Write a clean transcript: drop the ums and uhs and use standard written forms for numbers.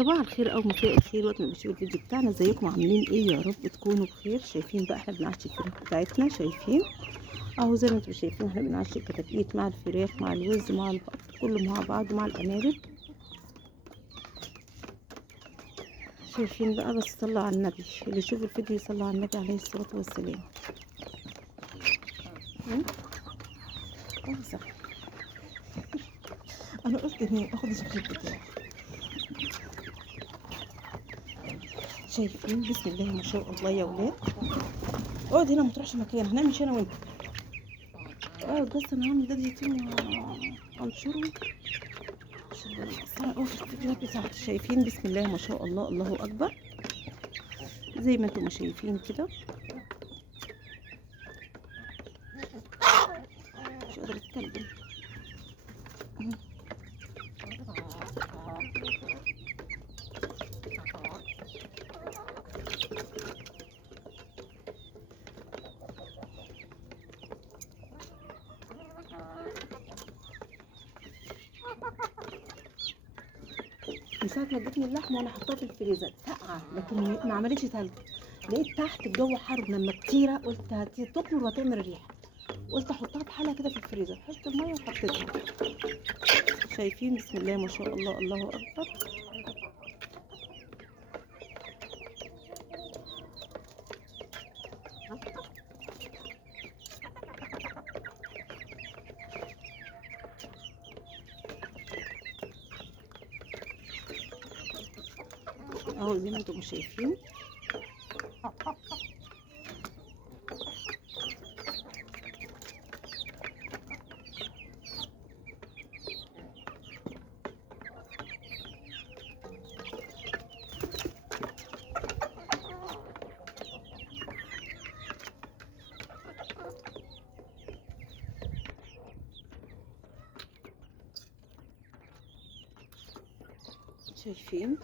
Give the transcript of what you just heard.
صباح الخير أو مساء الخير وقت ما بتشوفوا الفيديو بتاعنا، ازيكم عاملين ايه؟ يا رب تكونوا بخير. شايفين بقى احنا بنعشي الفراخ بتاعتنا، شايفين اهو زي ما انتم شايفين احنا بنعشي الكتاكيت مع الفراخ مع الوز مع البط كله مع بعض مع القنابل. شايفين بقى، بس صلوا على النبي، اللي يشوف الفيديو يصلي على النبي عليه الصلاة والسلام. صح. انا قلت اني اخد الشكل بتاعي. شايفين؟ بسم الله ما شاء الله يا ولاد. اقعد هنا ما تروحش مكان، هنمشي انا وانت. اقعد بس، انا هعمل ده دقيقتين وانشره عشان انا مقصره قوي في الفيديوهات بتاعتي. شايفين؟ بسم الله ما شاء الله، الله اكبر. زي ما انتم شايفين كده، مش قادره اتكلم. من ساعه ما ادتني اللحمه وانا حطاها في الفريزر ساقعه، لكن ما عملتش تلج. لقيت تحت الجو حر لما كتيره، قلت هتطمر وهتعمل ريحه، قلت احطها بحالها كده في الفريزر. حطيت الميه وحطيتها. شايفين؟ بسم الله ما شاء الله، الله اكبر. اهو زي ما انتم شايفين. شايفين؟